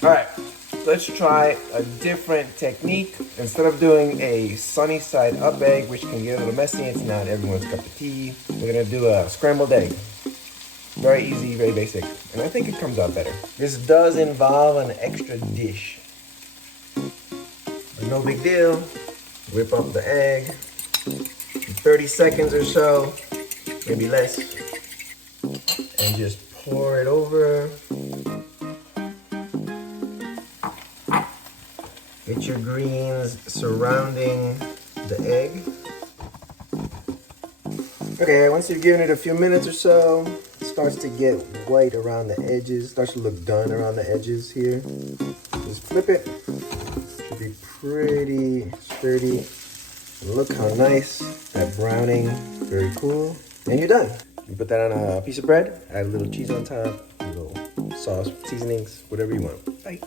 All right, let's try a different technique. Instead of doing a sunny side up egg, which can get a little messy, it's not everyone's cup of tea, we're gonna do a scrambled egg. Very easy, very basic, and I think it comes out better. This does involve an extra dish. But no big deal. Whip up the egg, 30 seconds or so, maybe less, and just pour it over. Get your greens surrounding the egg. Okay, once you've given it a few minutes or so, it starts to get white around the edges, starts to look done around the edges here. Just flip it. Should be pretty sturdy. Look how nice, that browning, very cool. And you're done. You put that on a piece of bread, add a little cheese on top, a little sauce, seasonings, whatever you want. Bye.